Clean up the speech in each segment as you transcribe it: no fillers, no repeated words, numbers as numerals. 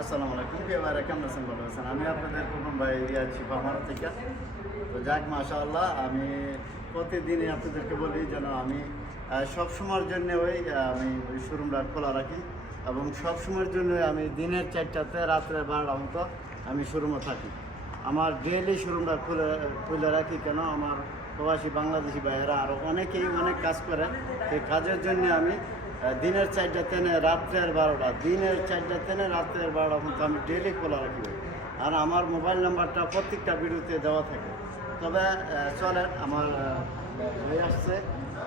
আসসালামু আলাইকুম, এবারে কেমন আছেন? ভালো আছেন? আমি আপনাদের প্রথম ভাই রিয়াজ শিফা মারা থেকে। তো যাক, মাশাআল্লাহ, আমি প্রতিদিনই আপনাদেরকে বলি যেন আমি সবসময়ের জন্য আমি ওই শোরুমটা খোলা রাখি এবং সবসময়ের জন্য আমি দিনের 4টাতে রাত্রে 12টা মতো আমি শোরুমে থাকি। আমার ডেইলি শোরুমটা খুলে রাখি কেন, আমার প্রবাসী বাংলাদেশি ভাইয়েরা আরও অনেকেই অনেক কাজ করে। সেই কাজের জন্য আমি দিনের 4টাতে রাত্রের 12টা, দিনের 4টাতে রাত্রের 12টা মতো আমি ডেইলি খোলা রাখি। আর আমার মোবাইল নাম্বারটা প্রত্যেকটা ভিডিওতে দেওয়া থাকে। তবে চলেন, আমার ভাই আসছে,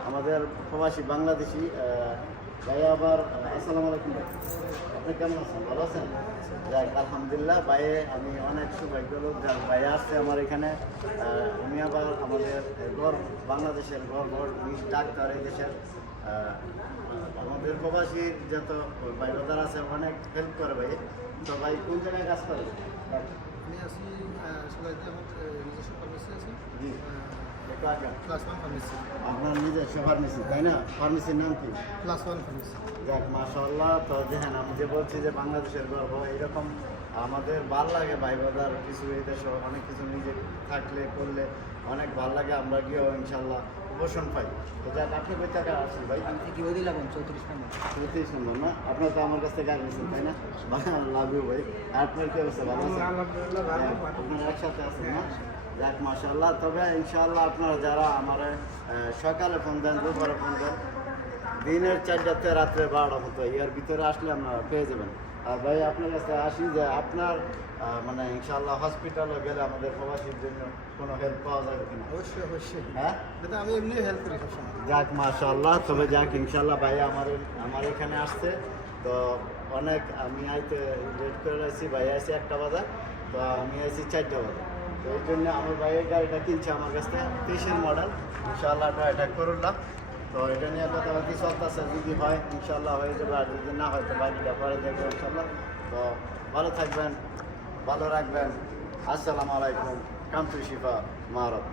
আমাদের প্রবাসী বাংলাদেশি ভাইয়া। আবার আসসালামু আলাইকুম ভাই, আপনি কেমন আছেন? ভালো আছেন? যাক, আলহামদুলিল্লাহ। ভাইয়ে আমি অনেক সৌভাগ্য লোক যার ভাইয়া আসছে আমার এখানে। উনি আবার আমাদের বাংলাদেশের গর্ব ডাক্তার, এই দেশের আমাদের প্রবাসীর যত ভাই বাজার আছে অনেক হেল্প করে ভাই। তো ভাই কোন জায়গায় কাজ করে? আমি আছি সিলেটে, আমার নিজস্ব ফার্মেসি আছে। জি, ক্লাস 1 ফার্মেসি। আপনার নিজস্ব ফার্মেসি, তাই না? ফার্মেসির নাম কি? Class 1 pharmacy. যাক, মাশাআল্লাহ। তো দেখেন, আমি যে বলছি যে বাংলাদেশের গর্ব, এইরকম আমাদের ভাল লাগে ভাই বাজার কিছু, এই দেশে অনেক কিছু নিজে থাকলে করলে অনেক ভাল লাগে। আমরা গিয়েও ইনশাল্লাহ উপশম পাই। তো যাক, আপনি কই টাকা আসেন ভাই? আমি থেকে ওই দিলাম 34 নম্বর। 34 নম্বর না? আপনার তো আমার কাছ থেকে আগে নিয়েছেন, তাই না? লাভ ইউ ভাই। আপনার কি অবস্থা? ভালো আছেন? আলহামদুলিল্লাহ ভালো। আপনারা একসাথে আছেন না? যাক, মাশাআল্লাহ। তবে ইনশাআল্লাহ আপনারা যারা আমার সকালে ফোন দেন, দুপুরে ফোন দেন, দিনের 4টাতে রাত্রে 12টা মতো, এর ভিতরে আসলে আপনারা পেয়ে যাবেন। আর ভাই, আপনার কাছে আসি যে আপনার মানে ইনশাআল্লাহ হসপিটালে গেলে আমাদের প্রবাসীর জন্য কোনো হেল্প পাওয়া যাবে কিনা? অবশ্যই অবশ্যই। হ্যাঁ, এটা আমি এমনি হেল্প করি সবসময়। যাক, মাশাআল্লাহ। তবে যাক, ইনশাআল্লাহ ভাই আমার এখানে আসছে তো অনেক, আমি আইতে লেট করে আসছি। ভাই আসি 1টা বাজে, তো আমি আসি 4টা বাজে। তো এই জন্য আমার ভাইয়ের গাড়িটা কিনছে আমার কাছ থেকে, 23-এর মডেল ইনশাআল্লাহ। এটা করলাম, তো এটা নিয়ে কথাবার্তি চলতেছে। যদি হয় ইনশাআল্লাহ হয়ে যাবে, আর যদি না হয় তো বাকিটা পরে দেখবো ইনশাআল্লাহ। তো ভালো থাকবেন, ভালো রাখবেন। আসসালামু আলাইকুম। Come to Shifa মারত।